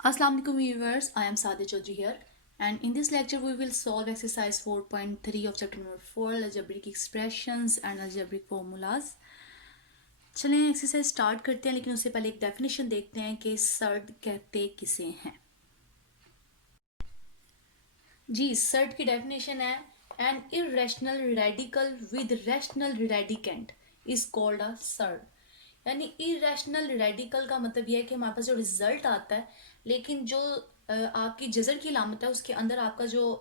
Assalamu alaikum viewers, I am Sadia Chaudhry here, and in this lecture we will solve exercise 4.3 of chapter number 4 algebraic expressions and algebraic formulas. चलें exercise start करते हैं, लेकिन उससे पहले एक definition देखते हैं कि सर्ड कहते किसे हैं। जी, सर्ड की डेफिनेशन है an irrational radical with rational radicand is called a surd. यानी इरेशनल रेडिकल का मतलब यह है कि हमारे पास जो रिजल्ट आता है, लेकिन जो आपकी जजर की अलामत है उसके अंदर आपका जो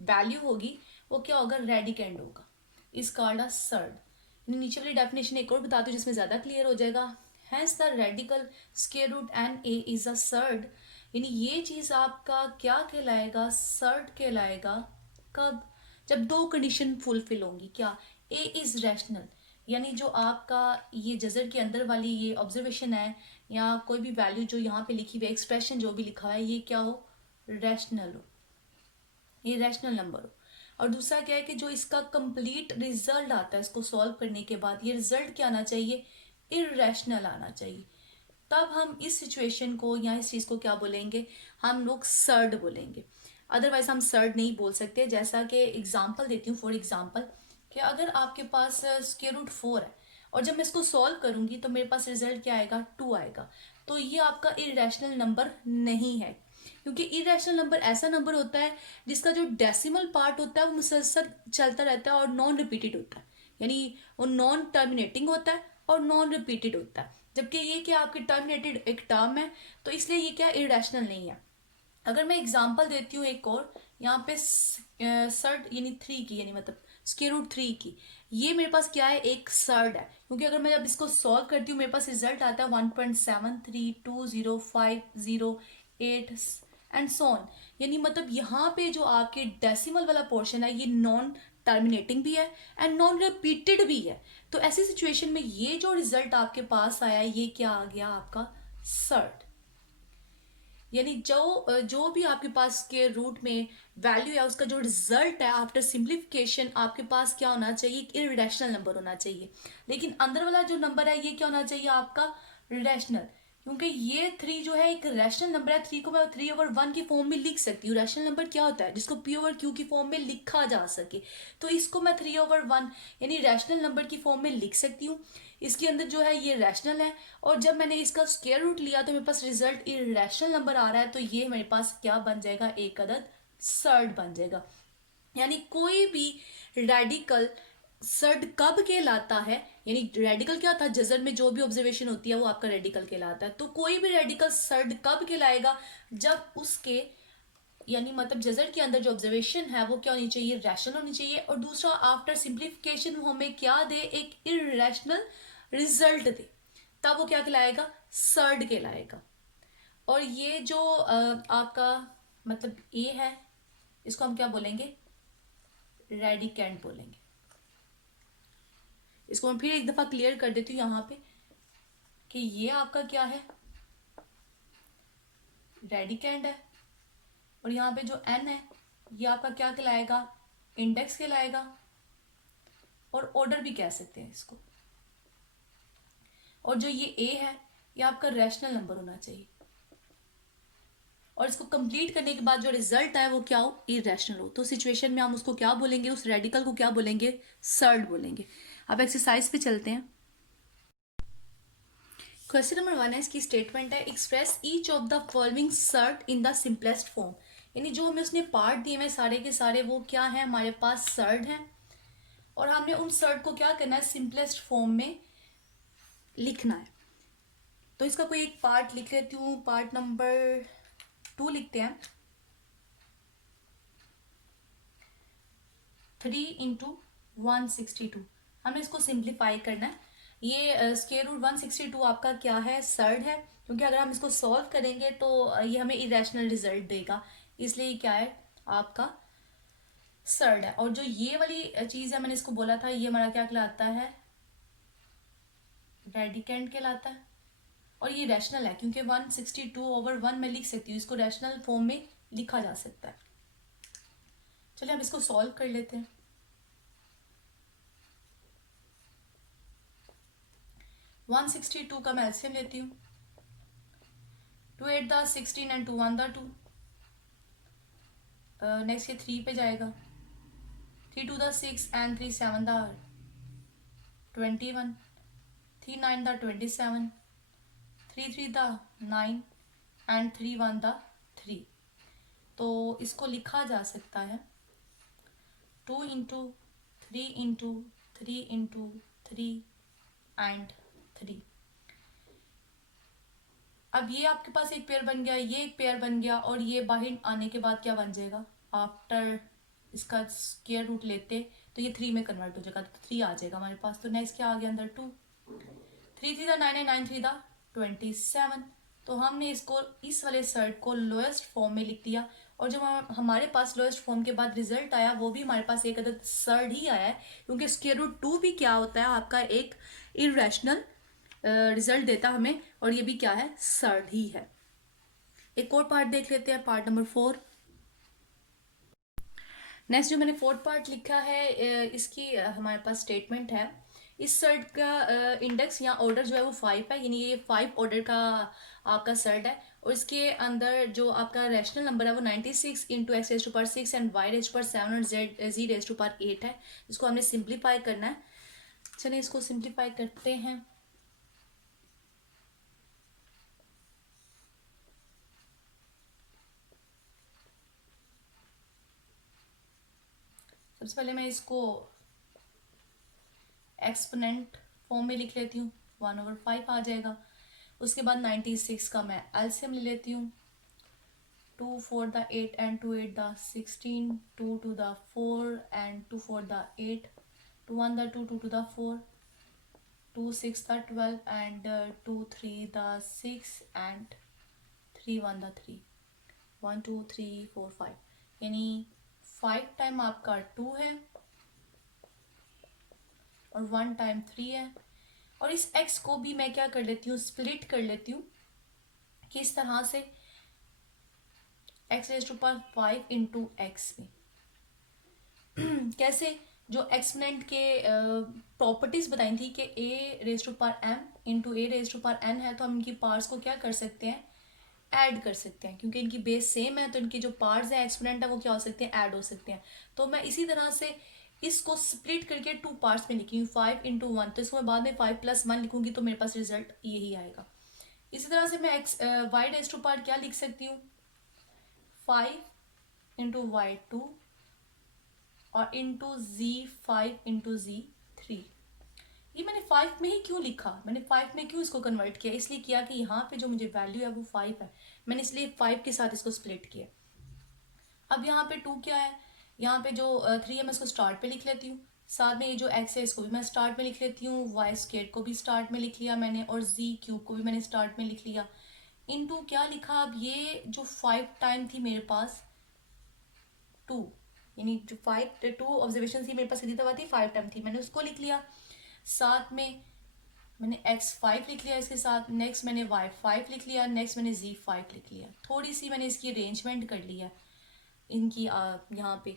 वैल्यू होगी वो क्या होगा, रेडिकेंट होगा, इज कॉल्ड अ सर्ड। नीचे वाली डेफिनेशन एक और बताती हूँ जिसमें ज्यादा क्लियर हो जाएगा। Hence the radical square root N A is a surd. यानी ये चीज आपका क्या कहलाएगा, सर्ड कहलाएगा। कब? जब दो कंडीशन फुलफिल होंगी। क्या? ए इज रैशनल, यानी जो आपका ये जजर के अंदर वाली ये ऑब्जर्वेशन है या कोई भी वैल्यू जो यहाँ पे लिखी हुई है, एक्सप्रेशन जो भी लिखा है, ये क्या हो, रैशनल हो, ये रैशनल नंबर हो। और दूसरा क्या है कि जो इसका कंप्लीट रिजल्ट आता है इसको सॉल्व करने के बाद, ये रिजल्ट क्या आना चाहिए, इरेशनल आना चाहिए। तब हम इस सिचुएशन को या इस चीज को क्या बोलेंगे, हम लोग सर्ड बोलेंगे। अदरवाइज हम सर्ड नहीं बोल सकते। जैसा कि एग्जांपल देती हूँ, फॉर एग्जांपल कि अगर आपके पास स्क्वायर रूट 4 है और जब मैं इसको सॉल्व करूंगी तो मेरे पास रिजल्ट क्या आएगा, 2 आएगा। तो ये आपका इरेशनल नंबर नहीं है, क्योंकि इरेशनल नंबर ऐसा नंबर होता है जिसका जो डेसिमल पार्ट होता है वो मुसलसल चलता रहता है और नॉन रिपीटेड होता है। यानी वो नॉन टर्मिनेटिंग होता है और नॉन रिपीटेड होता है। जबकि ये क्या आपकी टर्मिनेटेड एक टर्म है, तो इसलिए ये क्या इरेशनल नहीं है। अगर मैं एग्जांपल देती हूँ एक और, यहाँ पे सर्ड यानी 3 की, यानी मतलब स्क्वायर रूट 3 की, ये मेरे पास क्या है, एक सर्ड है। क्योंकि अगर मैं जब इसको सॉल्व करती हूँ मेरे पास रिजल्ट आता है 1.7320508 एंड सोन। यानी मतलब यहाँ पे जो आपके डेसिमल वाला पोर्शन है ये नॉन टर्मिनेटिंग भी है एंड नॉन रिपीटेड भी है। तो ऐसी सिचुएशन में ये जो रिजल्ट आपके पास आया ये क्या आ गया, आपका सर्ड। यानी जो भी आपके पास के रूट में वैल्यू है उसका जो रिजल्ट है आफ्टर सिंप्लीफिकेशन आपके पास क्या होना चाहिए, इरेशनल नंबर होना चाहिए। लेकिन अंदर वाला जो नंबर है ये क्या होना चाहिए, आपका रैशनल। क्योंकि ये 3 जो है एक रैशनल नंबर है। 3 को मैं 3/1 की फॉर्म में लिख सकती हूँ। रैशनल नंबर क्या होता है, जिसको P/Q की फॉर्म में लिखा जा सके। तो इसको मैं 3/1 यानी रैशनल नंबर की फॉर्म में लिख सकती हूँ। इसके अंदर जो है ये रैशनल है, और जब मैंने इसका स्क्वायर रूट लिया तो मेरे पास रिजल्ट इरेशनल नंबर आ रहा है, तो ये मेरे पास क्या बन जाएगा, एक अदद सर्ड बन जाएगा। यानी कोई भी रेडिकल सर्ड कब कहलाता है, यानी रेडिकल क्या था, जजर में जो भी ऑब्जर्वेशन होती है वो आपका रेडिकल कहलाता है। तो कोई भी रेडिकल सर्ड कब कहलाएगा, जब उसके यानी मतलब जजर के अंदर जो ऑब्जर्वेशन है वो क्या होनी चाहिए, रैशनल होनी चाहिए, और दूसरा आफ्टर सिंप्लीफिकेशन वो हमें क्या दे, एक इरेशनल रिजल्ट दे, तब वो क्या कहलाएगा, सर्ड कहलाएगा। और ये जो आपका मतलब ए है, इसको हम क्या बोलेंगे, रेडिकेंट बोलेंगे। इसको मैं फिर एक दफा क्लियर कर देती हूँ यहाँ पे कि ये आपका क्या है, रेडिकेंट है। और यहाँ पे जो एन है ये आपका क्या कहलाएगा, इंडेक्स कहलाएगा, और ऑर्डर भी कह सकते हैं इसको। और जो ये ए है ये आपका रैशनल नंबर होना चाहिए, और इसको कंप्लीट करने के बाद जो रिजल्ट आए वो क्या हो, इरेशनल हो। तो सिचुएशन में हम उसको क्या बोलेंगे, उस रेडिकल को क्या बोलेंगे, सर्ड बोलेंगे। अब एक्सरसाइज पे चलते हैं। क्वेश्चन नंबर 1 है, इसकी स्टेटमेंट है, express each of the following surd in the simplest form. यानी जो हमें उसने पार्ट दिए हुए सारे के सारे वो क्या है, हमारे पास सर्ट है, और हमने उन सर्ट को क्या करना है, सिंपलेस्ट फॉर्म में लिखना है। तो इसका कोई एक पार्ट लिख लेती हूँ, पार्ट नंबर 2 लिखते हैं। 3 × 162, हमें इसको सिंप्लीफाई करना है। ये स्क्वायर रूट 162 आपका क्या है, सर्ड है, क्योंकि अगर हम इसको सॉल्व करेंगे तो ये हमें इरेशनल रिजल्ट देगा, इसलिए ये क्या है, आपका सर्ड है। और जो ये वाली चीज है, मैंने इसको बोला था, ये हमारा क्या कहलाता है, रेडिकेंट कहलाता है। और ये रैशनल है क्योंकि 162/1 में लिख सकती हूँ, इसको रैशनल फॉर्म में लिखा जा सकता है। चलिए अब इसको सॉल्व कर लेते हैं। 162 का मैं एलसीएम लेती हूँ। 2 8 द 16 एंड 2 1 द 2। नेक्स्ट ये 3 पे जाएगा, 3 2 the 6 and 3 7 the 21, 3 9 the 27, 3 3 the 9 and 3 1 the 3। तो इसको लिखा जा सकता है 2 इंटू 3 इंटू 3 इंटू 3 एंड 3। अब ये आपके पास एक पेयर बन गया, ये एक पेयर बन गया, और ये बाहर आने के बाद क्या बन जाएगा, आफ्टर इसका स्क्वायर रूट लेते तो ये 3 में कन्वर्ट हो जाएगा, तो 3 आ जाएगा हमारे पास। तो नेक्स्ट क्या आ गया अंदर 2, 3 3 द 9 एंड 9 3 द 27। तो हमने इसको इस वाले सर्ट को लोएस्ट फॉर्म में लिख दिया, और जो हमारे पास लोएस्ट फॉर्म के बाद रिजल्ट आया वो भी हमारे पास एक अदद सर्ड ही आया है, क्योंकि स्क्वायर रूट 2 भी क्या होता है आपका एक इरेशनल रिजल्ट देता हमें, और ये भी क्या है, सर्ड ही है। एक और पार्ट देख लेते हैं, पार्ट नंबर 4। नेक्स्ट जो मैंने 4th पार्ट लिखा है, इसकी हमारे पास स्टेटमेंट है, इस सर्ट का इंडेक्स या ऑर्डर जो है वो 5 है, यानी ये 5 ऑर्डर का आपका सर्ट है, और इसके अंदर जो आपका रैशनल नंबर है वो 96 into X raise to power 6 and Y raise to power 7 और जी रेज टू पावर 8 है, जिसको हमने सिंप्लीफाई करना है। चलिए इसको सिंप्लीफाई करते हैं। सबसे पहले मैं इसको एक्सपोनेंट फॉर्म में लिख लेती हूँ, 1/5 आ जाएगा। उसके बाद 96 का मैं एलसीएम ले लेती हूँ, 2 4 the 8 and 2 8 the 16, 2 2 the 4 and 2 4 the 8, 2 1 the 2 2 2 the 4, 2 6 the 12 and 2 3 the 6 and 3 1 the 3, 1 2 3 4 5, यानी 5 टाइम आपका 2 है और 1 टाइम 3 है। और इस x को भी मैं क्या कर लेती हूँ, स्प्लिट कर लेती हूँ, किस तरह से, x raise to power 5 into X में। कैसे, जो एक्सपोनेंट के प्रॉपर्टीज बताई थी कि a raise to power m into a raise to power n है, तो हम इनकी पार्ट्स को क्या कर सकते हैं, ऐड कर सकते हैं, क्योंकि इनकी बेस सेम है, तो इनकी जो पार्ट्स हैं एक्सपोनेंट है वो क्या हो सकते हैं, ऐड हो सकते हैं। तो मैं इसी तरह से इसको स्प्लिट करके 2 पार्ट्स में लिखी हूँ, 5 इंटू 1, तो इसको मैं बाद में 5 + 1 लिखूंगी, तो मेरे पास रिजल्ट यही आएगा। इसी तरह से मैं वाई रेज टू पावर क्या लिख सकती हूँ, 5 इंटू वाई 2 और इंटू जी 5 इंटू जी 3। ये मैंने 5 में ही क्यों लिखा, मैंने 5 में क्यों इसको कन्वर्ट किया, इसलिए किया कि यहाँ पे जो मुझे वैल्यू है वो 5 है, मैंने इसलिए 5 के साथ इसको स्प्लिट किया। अब यहाँ पे 2 क्या है, यहाँ पे जो 3 है मैं इसको स्टार्ट पे लिख लेती हूँ, साथ में ये जो x है इसको भी मैं स्टार्ट में लिख लेती हूँ, वाई स्क्वायर को भी स्टार्ट में लिख लिया मैंने, और जी क्यूब को भी मैंने स्टार्ट में लिख लिया। इनटू क्या लिखा, अब ये जो 5 टाइम थी मेरे पास 2, यानी जो 2 ऑब्जर्वेशन थी मेरे पास, कितनी दफा थी, 5 टाइम थी, मैंने उसको लिख लिया। साथ में मैंने x5 लिख लिया इसके साथ, नेक्स्ट मैंने y5 लिख लिया, नेक्स्ट मैंने z5 लिख लिया। थोड़ी सी मैंने इसकी अरेंजमेंट कर लिया इनकी यहाँ पे।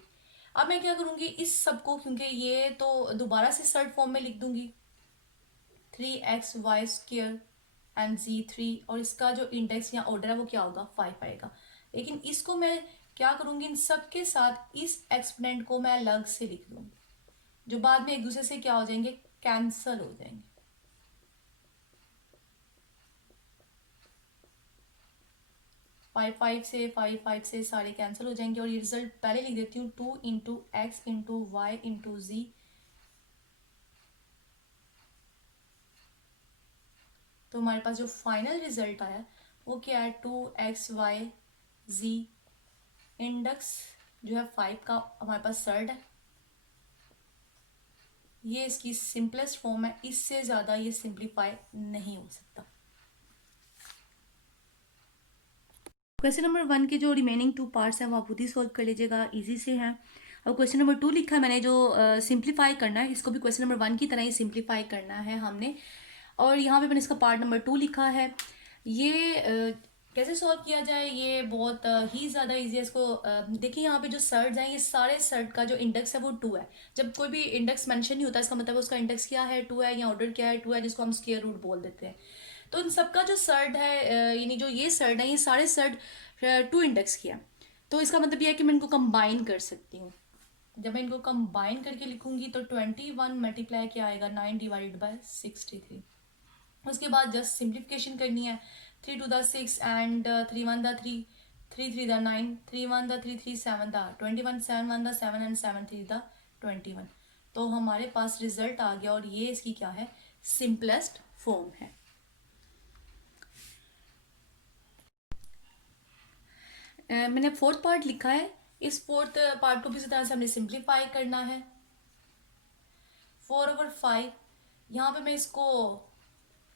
अब मैं क्या करूँगी, इस सबको, क्योंकि ये तो दोबारा से सर्ट फॉर्म में लिख दूंगी, 3xy² एंड z3, और इसका जो इंडेक्स या ऑर्डर है वो क्या होगा, 5 आएगा। लेकिन इसको मैं क्या करूँगी, इन सब के साथ इस एक्सपोनेंट को मैं अलग से लिख दूँगी, जो बाद में एक दूसरे से क्या हो जाएंगे, कैंसल हो जाएंगे। 5 से 5 से सारे कैंसिल हो जाएंगे, और ये रिजल्ट पहले लिख देती हूँ, 2 into X into Y into G, तो हमारे पास जो फाइनल रिजल्ट आया वो क्या है, 2xyz, इंडेक्स जो है 5 का हमारे पास सर्ड है, ये इसकी सिंपलेस्ट फॉर्म है, इससे ज़्यादा ये सिंप्लीफाई नहीं हो सकता। क्वेश्चन नंबर 1 के जो रिमेनिंग 2 पार्ट्स हैं वो आप खुद ही सॉल्व कर लीजिएगा, इजी से हैं। और क्वेश्चन नंबर 2 लिखा है मैंने, जो सिंप्लीफाई करना है, इसको भी क्वेश्चन नंबर 1 की तरह ही सिंप्लीफाई करना है हमने। और यहाँ पे मैंने इसका पार्ट नंबर 2 लिखा है। ये कैसे सॉल्व किया जाए, ये बहुत ही ज़्यादा ईजी है। इसको देखिए, यहाँ पे जो सर्ट्स हैं, ये सारे सर्ट का जो इंडेक्स है वो 2 है। जब कोई भी इंडेक्स मेंशन नहीं होता, इसका मतलब उसका इंडेक्स क्या है, 2 है, या ऑर्डर क्या है, 2 है, जिसको हम स्क्वायर रूट बोल देते हैं। तो इन सबका जो सर्ड है यानी जो ये सर्ड है, ये सारे सर्ड 2 इंडेक्स की है। तो इसका मतलब ये है कि मैं इनको कंबाइन कर सकती हूँ। जब मैं इनको कंबाइन करके लिखूंगी तो 21 मल्टीप्लाई क्या आएगा, 9 डिवाइडेड बाय 63। उसके बाद जस्ट सिंप्लीफिकेशन करनी है, 3 two the 6 and 3 1 the 3, 3 3 the 9, 3 1 the 3, 3 7 the 21, 7 1 the 7 and 7 3 the 21। तो हमारे पास रिजल्ट आ गया और ये इसकी क्या है, सिंपलेस्ट फॉर्म है। मैंने फोर्थ पार्ट लिखा है, इस फोर्थ पार्ट को भी इसी तरह से हमने सिंप्लीफाई करना है। 4/5, यहाँ पे मैं इसको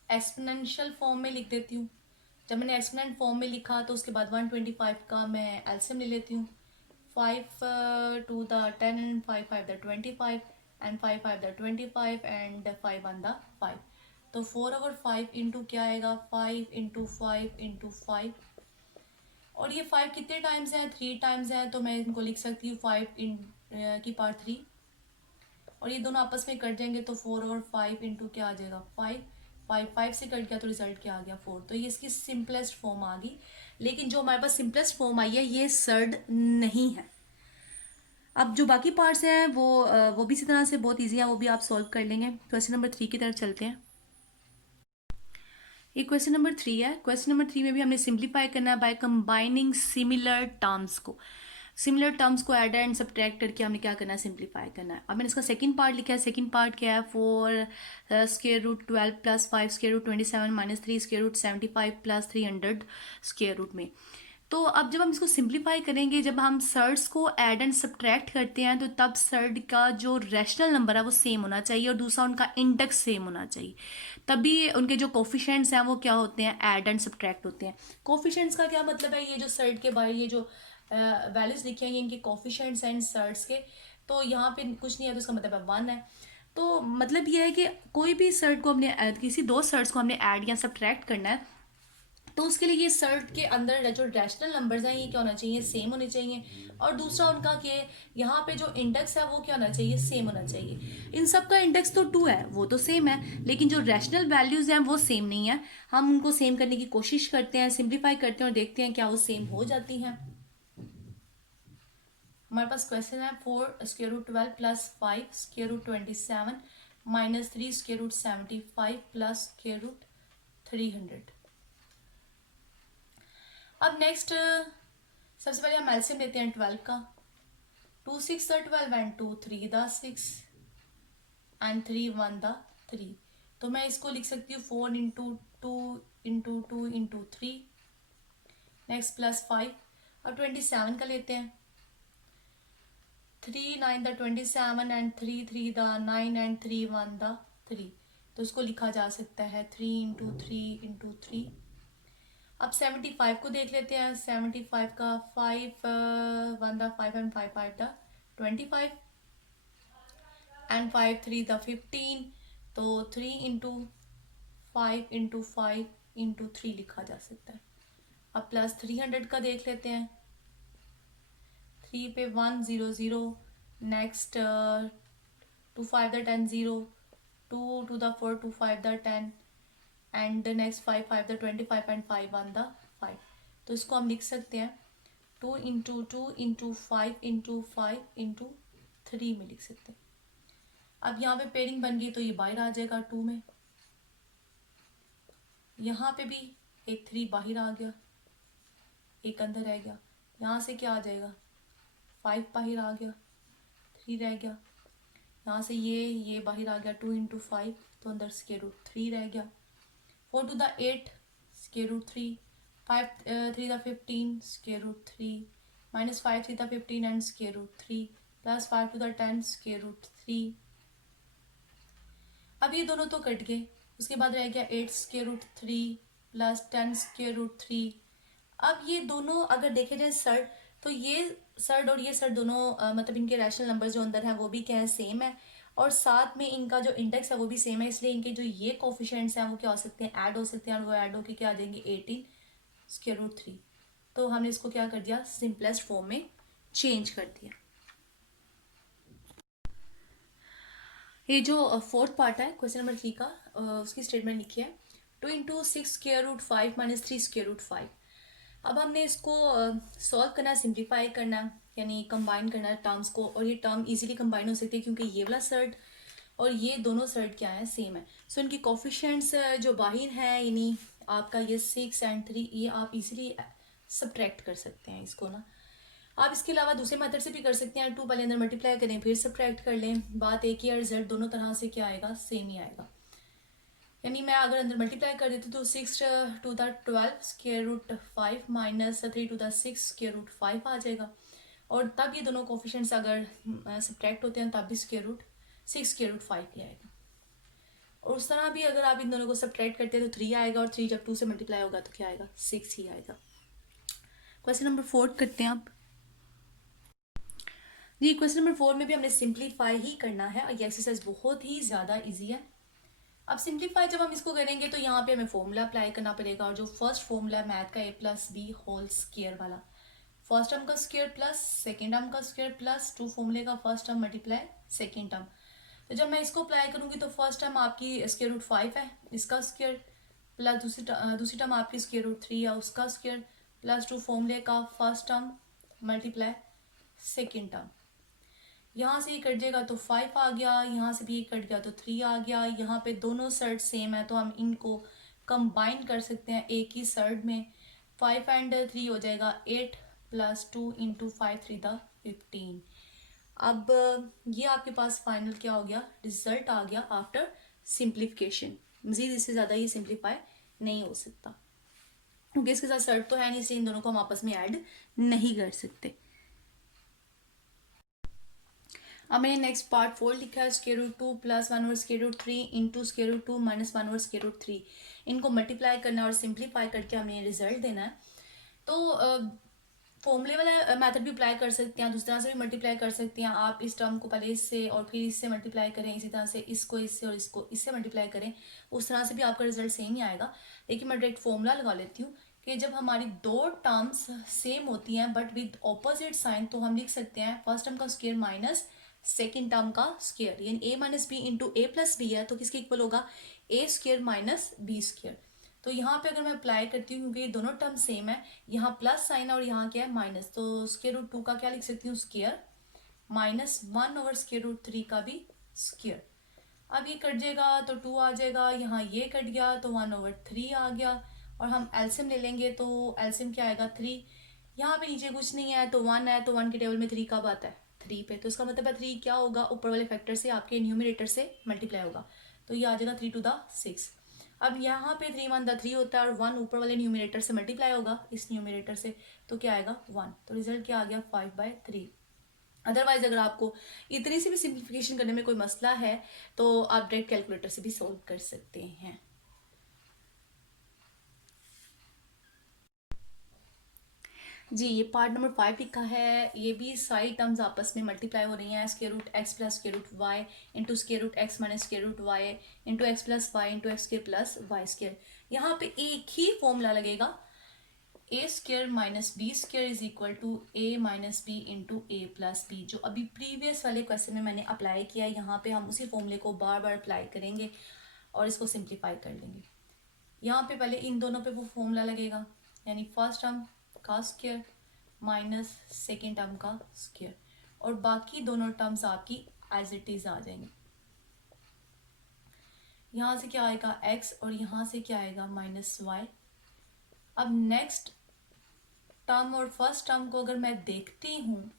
एक्सपोनेंशियल फॉर्म में लिख देती हूँ। जब मैंने एक्सपोनेंट फॉर्म में लिखा तो उसके बाद 125 का मैं एलसीएम ले लेती हूँ। 5 2 the 10 and 5 5 the 25 and 5 5 the 25 and 5 1 the 5। तो 4/5 इंटू क्या आएगा, 5 इंटू 5 इंटू 5। और ये 5 कितने टाइम्स हैं, 3 टाइम्स हैं, तो मैं इनको लिख सकती हूँ 5 की पावर 3। और ये दोनों आपस में कट जाएंगे तो 4/5 इंटू क्या आ जाएगा, 5। 5 से कट गया तो रिजल्ट क्या आ गया, 4। तो ये इसकी सिंपलेस्ट फॉर्म आ गई। लेकिन जो हमारे पास सिंपलेस्ट फॉर्म आई है ये सर्ड नहीं है। अब जो बाकी पार्ट्स हैं वो भी इसी तरह से बहुत ईजी है, वो भी आप सॉल्व कर लेंगे। क्वेश्चन नंबर 3 की तरफ चलते हैं। ये क्वेश्चन नंबर 3 है। क्वेश्चन नंबर 3 में भी हमने सिंप्लीफाई करना है बाय कंबाइनिंग सिमिलर टर्म्स को। सिमिलर टर्म्स को ऐड एंड सब्ट्रैक्ट करके हमने क्या करना है, सिंप्लीफाई करना है। अब मैंने इसका सेकंड पार्ट लिखा है। सेकंड पार्ट क्या है, 4 square root 12 plus 5 square root 27 minus 3 square root 75 plus 300 square root में। तो अब जब हम इसको सिंप्लीफाई करेंगे, जब हम सर्ड्स को ऐड एंड सब्ट्रैक्ट करते हैं तो तब सर्ड का जो रैशनल नंबर है वो सेम होना चाहिए और दूसरा उनका इंडेक्स सेम होना चाहिए। तभी उनके जो कोफिशिएंट्स हैं वो क्या होते हैं, ऐड एंड सब्ट्रैक्ट होते हैं। कोफिशिएंट्स का क्या मतलब है, ये जो सर्ड के बाहर ये जो वैल्यूज लिखे हैं ये इनके कोफिशिएंट्स हैं सर्ड्स के। तो यहाँ पे कुछ नहीं है तो इसका मतलब है 1 है। तो मतलब ये है कि कोई भी सर्ड को हमने किसी दो सर्ड्स को हमने ऐड या सब्ट्रैक्ट करना है तो उसके लिए ये सर्ट के अंदर जो रैशनल नंबर्स हैं ये क्या होना चाहिए, सेम होने चाहिए। और दूसरा उनका कि यहाँ पे जो इंडेक्स है वो क्या होना चाहिए, सेम होना चाहिए। इन सब का इंडेक्स तो 2 है, वो तो सेम है, लेकिन जो रैशनल वैल्यूज हैं वो सेम नहीं है। हम उनको सेम करने की कोशिश करते हैं, सिंप्लीफाई करते हैं और देखते हैं क्या वो सेम हो जाती हैं। हमारे पास क्वेश्चन है 4 square root 12 plus 5 square root 27 minus 3 square root 75 plus square root 300। अब नेक्स्ट सबसे पहले हम एलसीएम लेते हैं 12 का। 2 6 the 12 and 2 3 the 6 and 3 1 the 3। तो मैं इसको लिख सकती हूँ 4 into 2 into 2 into 3। Next plus 5। अब 27 का लेते हैं। 3 9 the 27 and 3 3 the 9 and 3 1 the 3। तो इसको लिखा जा सकता है 3 इंटू 3 इंटू 3। अब 75 को देख लेते हैं। 75 का 5 1 the 5 and 5 5 the 25 and 5 3 the 15। तो 3 इंटू 5 इंटू 5 इंटू 3 लिखा जा सकता है। अब प्लस 300 का देख लेते हैं। 3 पे 1 0 0। Next 2 5 the 10 0। 2 to the 4 2 5 the 10 and next 5 5 the 25 and 5 1 the 5। तो इसको हम लिख सकते हैं 2 इंटू 2 इंटू 5 इंटू 5 इंटू 3 में लिख सकते हैं। अब यहाँ पे पेयरिंग बन गई तो ये बाहर आ जाएगा 2 में। यहाँ पे भी एक 3 बाहर आ गया, एक अंदर रह गया। यहाँ से क्या आ जाएगा, 5 बाहर आ गया, 3 रह गया। यहाँ से ये बाहर आ गया 2 इंटू 5 तो अंदर स्क्वायर रूट 3 रह गया। 4 to the 8 square root 3, 5 3 the 15 square root 3 minus 5 3 the 15 and square root 3 plus 5 to the 10 square root 3। अब ये दोनों तो कट गए। उसके बाद रह गया 8 square root 3 plus 10 square root 3। अब ये दोनों अगर देखे जाए सर्ड, तो ये सर्ड और ये सर्ड दोनों मतलब इनके रैशनल नंबर जो अंदर हैं वो भी क्या है, सेम है। और साथ में इनका जो इंडेक्स है वो भी सेम है, इसलिए इनके जो ये कोफिशिएंट्स हैं वो क्या हो सकते हैं, ऐड हो सकते हैं। और वो ऐड होके क्या आ जाएंगे 18 स्क्वायर रूट 3। तो हमने इसको क्या कर दिया, सिंपलेस्ट फॉर्म में चेंज कर दिया। ये जो फोर्थ पार्ट है क्वेश्चन नंबर 3 का, उसकी स्टेटमेंट लिखी है 2 into 6 square root 5 minus 3 square root 5। अब हमने इसको सॉल्व करना, सिंप्लीफाई करना, यानी कंबाइन करना टर्म्स को, और ये टर्म इजीली कंबाइन हो सकती है क्योंकि ये वाला सर्ट और ये दोनों सर्ट क्या है, सेम है। सो इनकी कोफिशिएंट्स जो बाहर हैं, यानी आपका ये 6 एंड 3, ये आप इजीली सब्ट्रैक्ट कर सकते हैं इसको ना। आप इसके अलावा दूसरे मेथड से भी कर सकते हैं, 2 पहले अंदर मल्टीप्लाई करें फिर सब्ट्रैक्ट कर लें, बात एक ही है, रिजल्ट दोनों तरह से क्या आएगा, सेम ही आएगा। यानी मैं अगर अंदर मल्टीप्लाई कर देती तो 6 two the 12 square root 5 minus 3 two the 6 square root 5 आ जाएगा। और तब ये दोनों कोफिशिएंट्स अगर सब्ट्रैक्ट होते हैं तब भी स्क्वायर रूट 6 स्क्वायर रूट 5 ही आएगा। और उस तरह भी अगर आप इन दोनों को सब्ट्रैक्ट करते हैं तो 3 आएगा, और 3 जब 2 से मल्टीप्लाई होगा तो क्या आएगा, 6 ही आएगा। क्वेश्चन नंबर 4 करते हैं आप जी। क्वेश्चन नंबर 4 में भी हमने सिंप्लीफाई ही करना है, और ये एक्सरसाइज बहुत ही ज़्यादा ईजी है। अब सिंप्लीफाई जब हम इसको करेंगे तो यहाँ पे हमें फॉर्मूला अप्लाई करना पड़ेगा, और जो फर्स्ट फॉर्मूला है मैथ का a+b होल स्क्वायर वाला, फर्स्ट टर्म का स्क्वायर प्लस सेकेंड टर्म का स्क्वायर प्लस 2 फॉर्मूले का first term multiply second term. तो जब मैं इसको अप्लाई करूंगी तो फर्स्ट टर्म आपकी स्क्वायर रूट 5 है, इसका स्क्वायर प्लस दूसरी टर्म आपकी स्क्वायर रूट 3 है, उसका स्क्वायर प्लस 2 फॉर्मूले का first term multiply second term. यहाँ से ये कट जाएगा तो 5 आ गया, यहाँ से भी ये कट गया तो 3 आ गया। यहाँ पे दोनों सर्ट सेम है तो हम इनको कंबाइन कर सकते हैं एक ही सर्ट में। 5 एंड 3 हो जाएगा 8 प्लस 2 इंटू 5 3 द 15। अब ये आपके पास फाइनल क्या हो गया, रिजल्ट आ गया आफ्टर सिंप्लीफिकेशन। मजीद इससे ज़्यादा ये सिंप्लीफाई नहीं हो सकता क्योंकि इसके साथ सर्ट तो है नहीं, इसलिए इन दोनों को हम आपस में ऐड नहीं कर सकते। अब मैंने नेक्स्ट पार्ट 4 लिखा है, square root 2 plus 1 over square root 3 into square root 2 minus 1 over square root 3। इनको मल्टीप्लाई करना और सिंप्लीफाई करके हमें रिजल्ट देना है। तो फॉर्मूले वाला मेथड भी अप्लाई कर सकते हैं, दूसरी तरह से भी मल्टीप्लाई कर सकते हैं। आप इस टर्म को पहले इससे और फिर इससे मल्टीप्लाई करें, इसी तरह से इसको इससे और इसको इससे मल्टीप्लाई करें, उस तरह से भी आपका रिजल्ट सेम ही आएगा। लेकिन मैं डायरेक्ट फॉर्मूला लगा लेती हूँ कि जब हमारी दो टर्म्स सेम होती हैं बट विद ऑपोजिट साइन, तो हम लिख सकते हैं फर्स्ट टर्म का स्क्वायर माइनस सेकेंड टर्म का स्क्वायर, यानी ए minus B into A plus B है तो किसके इक्वल होगा, ए स्क्वायर माइनस बी स्क्वायर। तो यहाँ पे अगर मैं अप्लाई करती हूँ क्योंकि ये दोनों टर्म सेम है, यहाँ प्लस साइन और यहाँ क्या है माइनस, तो स्क्वायर रूट 2 का क्या लिख सकती हूँ, square minus 1 over square root 3 का भी स्क्वायर। अब ये कट जाएगा तो 2 आ जाएगा, यहाँ ये कट गया तो 1 ओवर 3 आ गया, और हम एलसीएम ले लेंगे तो एलसीएम क्या आएगा 3। यहाँ पे नीचे कुछ नहीं है तो 1 है, तो 1 के टेबल में 3 कब आता है, 3 पे। तो इसका मतलब है 3 क्या होगा, ऊपर वाले फैक्टर से आपके न्यूमरेटर से मल्टीप्लाई होगा, तो ये आ जाएगा 3 टू द 6। अब यहाँ पे 3 1 द 3 होता है और 1 ऊपर वाले न्यूमरेटर से मल्टीप्लाई होगा इस न्यूमरेटर से, तो क्या आएगा 1। तो रिजल्ट क्या आ गया 5/3। अदरवाइज अगर आपको इतनी सी भी सिंप्लीफिकेशन करने में कोई मसला है तो आप डायरेक्ट कैलकुलेटर से भी सॉल्व कर सकते हैं। जी ये पार्ट नंबर 5 लिखा है, ये भी सारी टर्म्स आपस में मल्टीप्लाई हो रही हैं, square root X plus square root Y into square root X minus square root Y into X plus Y into X square plus Y square. यहाँ पे एक ही फॉर्मूला लगेगा, A square minus B square is equal to A minus B into A plus B, जो अभी previous वाले question में मैंने अप्लाई किया है। यहाँ पे हम उसी फॉर्मूले को बार बार अप्लाई करेंगे और इसको सिंप्लीफाई कर लेंगे। यहाँ पे पहले इन दोनों पे वो फॉर्मूला लगेगा, यानी फर्स्ट टर्म का स्क्वायर माइनस सेकेंड टर्म का स्क्वायर, और बाकी दोनों टर्म्स आपकी एज इट इज आ जाएंगे। यहाँ से क्या आएगा x और यहाँ से क्या आएगा माइनस वाई। अब नेक्स्ट टर्म और फर्स्ट टर्म को अगर मैं देखती हूँ,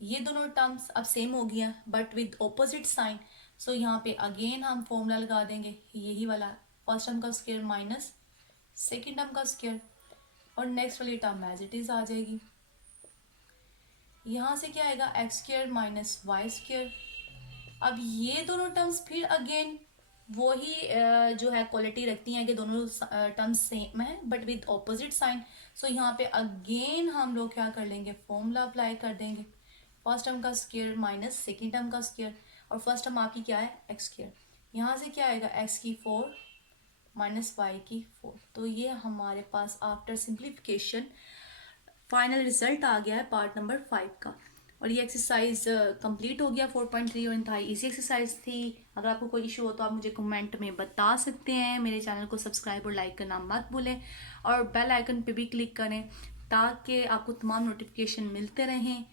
ये दोनों टर्म्स अब सेम हो गया but with opposite sign, so यहाँ पे अगेन हम फॉर्मूला लगा देंगे यही वाला, फर्स्ट टर्म का स्क्वायर माइनस सेकेंड टर्म का स्क्वायर, और नेक्स्ट वाली टर्म एज इट इज आ जाएगी। यहाँ से क्या आएगा x square minus y square. अब ये दोनों टर्म्स फिर अगेन वही जो है क्वालिटी रखती हैं कि दोनों टर्म्स सेम है but with opposite sign, so यहाँ पे अगेन हम लोग क्या कर लेंगे, फॉर्मूला अप्लाई कर देंगे, फर्स्ट टर्म का स्क्वायर माइनस सेकेंड टर्म का स्क्वायर, और फर्स्ट टर्म आपकी क्या है एक्स स्क्वायर। यहाँ से क्या आएगा एक्स की 4 माइनस वाई की 4। तो ये हमारे पास आफ्टर सिंप्लीफिकेशन फाइनल रिजल्ट आ गया है पार्ट नंबर 5 का। और ये एक्सरसाइज कंप्लीट हो गया 4.3 और इंतहाई इजी एक्सरसाइज थी। अगर आपको कोई इशू हो तो आप मुझे कमेंट में बता सकते हैं। मेरे चैनल को सब्सक्राइब और लाइक करना मत भूलें और बेल आइकन पे भी क्लिक करें ताकि आपको तमाम नोटिफिकेशन मिलते रहें।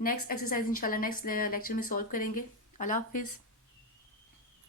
नेक्स्ट एक्सरसाइज इंशाल्लाह नेक्स्ट लेक्चर में सॉल्व करेंगे। अल्लाह हाफिज़।